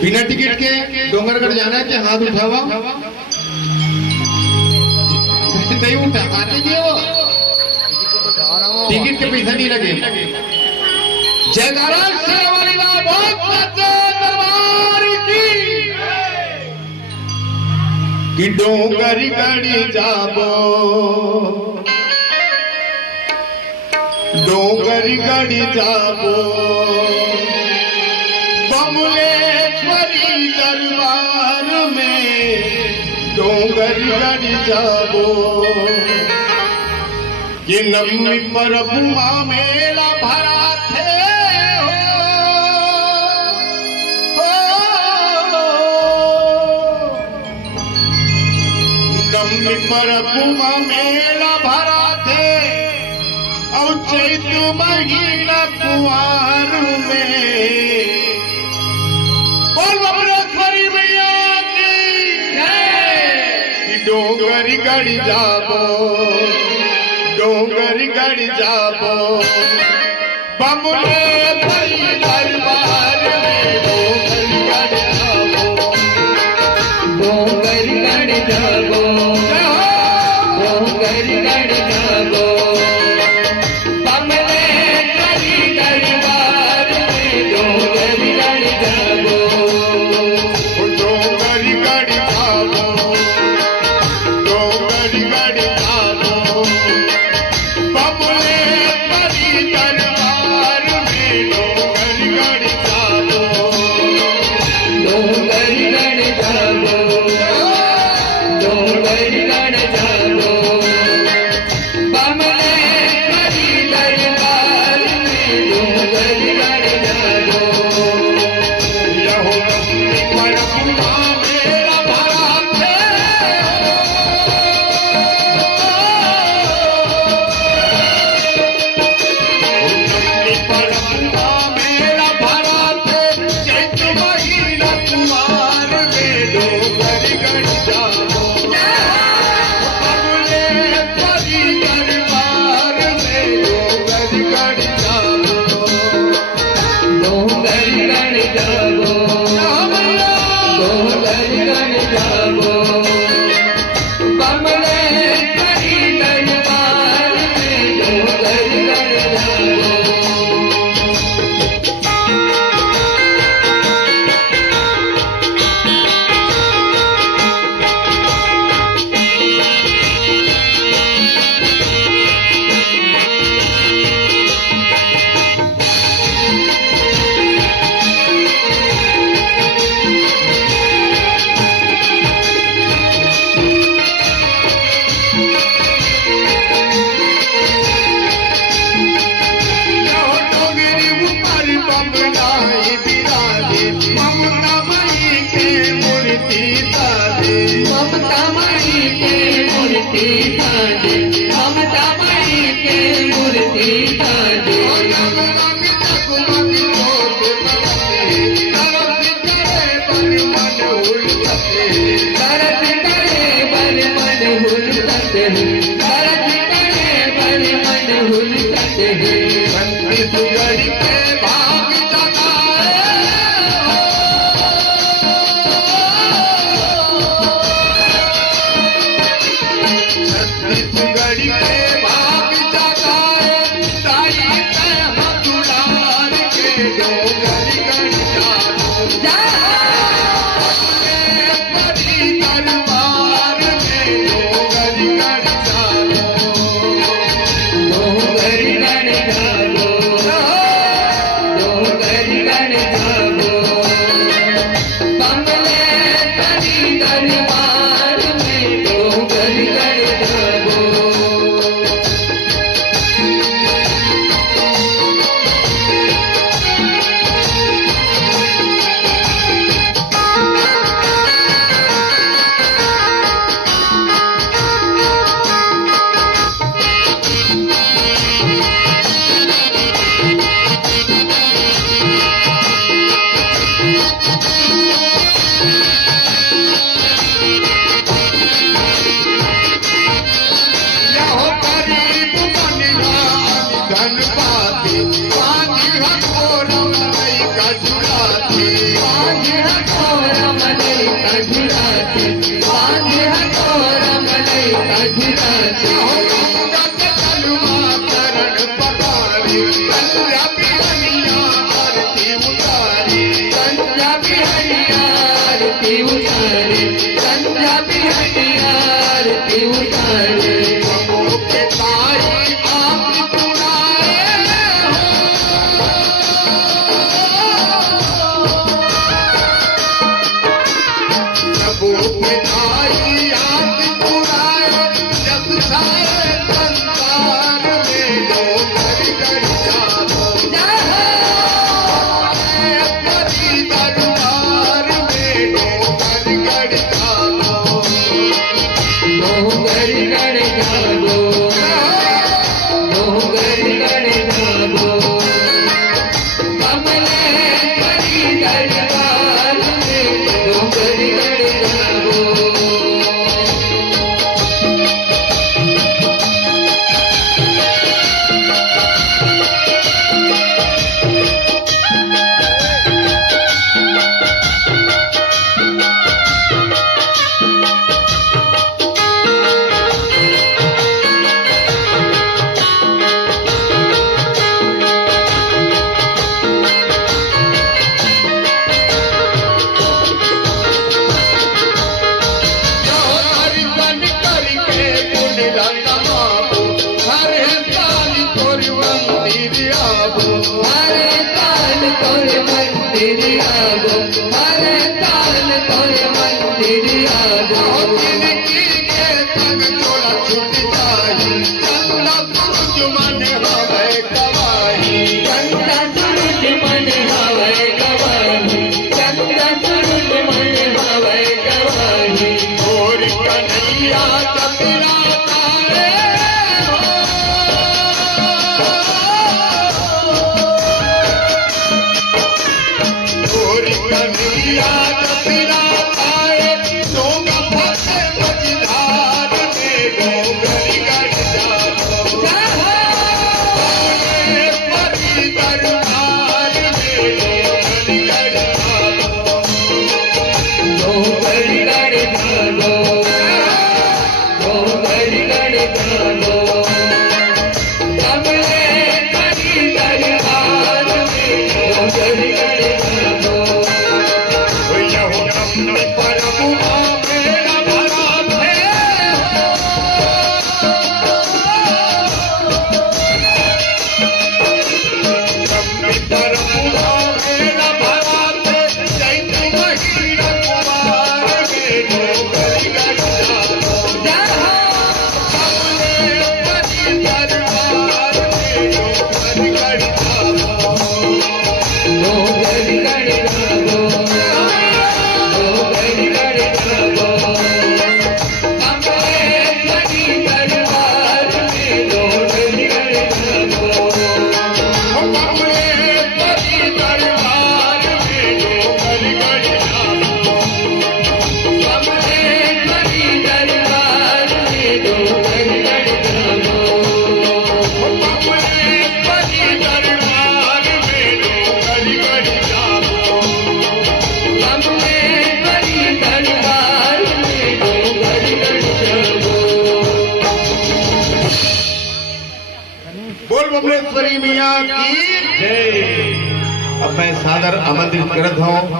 बिना टिकट के डोंगरगढ़ जाना है कि हाथ उठावा नहीं उठा आते भी हो टिकट के पैसा नहीं लगे। जयकारा शेरवाली दरबार की डोंगर गड़ी जाबो डोंगर गड़ी जाबो बमुलेश्वरी दरबार में डोंगर गड़ी जाबो ये नवमी परबुआ मेला भरा थे नवमी परबुआ मेला भरा थे और चैत महीना कुआर में बमुलेश्वरी मैया की डोंगर गड़ी जाबो डोंगर गढ़ जाबो बमुलेश्वरी दरबार में डोंगर गढ़ जाबो डोंगर गढ़ जाबो डोंगर गढ़ जाबो बमुलेश्वरी दरबार में डोंगर गढ़ जाबो डोंगर गढ़ जाबो डोंगर गढ़ जाबो बमुलेश्वरी दरबार में डोंगर गढ़ जाबो डोंगर गढ़ जाबो डोंगर गढ़ जाबो बमुलेश्वरी दरबार में डोंगर गढ़ जाबो यहो नवमी परबुआ मेला भरा थे परबुआ मेला भरा थे चैत महीना कुमार में डोंगर गढ़ जाबो बमुलेश्वरी दरबार में डोंगर गढ़ जाबो डोंगर गढ़ जाबो डोंगर गढ़ जाबो बमुलेश्वरी दरबार में डोंगर गढ़ जाबो डोंगरी ऊपर बमलाई बिराजे ममता मई के मूर्ति साजे ममता मई के मूर्ति साजे ममता मई के मूर्ति साजे रंग रंग जगमग जोत बरसे तरस करे बन मन उलझते तरस करे बन मन उलझते तरस करे बन मन उलझते बंसी सुगड़ी के भाग जगाए सुगड़ी के भाग जगाए साई पे हाथ उड़ार के डोंगर गढ़ जाबो बमुलेश्वरी दरबार में डोंगर गढ़ जाबो डोंगर गढ़ जाबो डोंगर गढ़ जाबो बमुलेश्वरी दरबार में डोंगर गढ़ जाबो धन पाती पानी हथोरम नहीं का झुलाती बांधे हाथों रमने कढ़ियाते बांधे हाथों रमने कढ़ियाते पंजाबी हरिया आरती उतारे पंजाबी हरिया आरती उतारे बोल बबलेश्वरी मियाँ की जय। अब मैं सादर आमंत्रित करता हूँ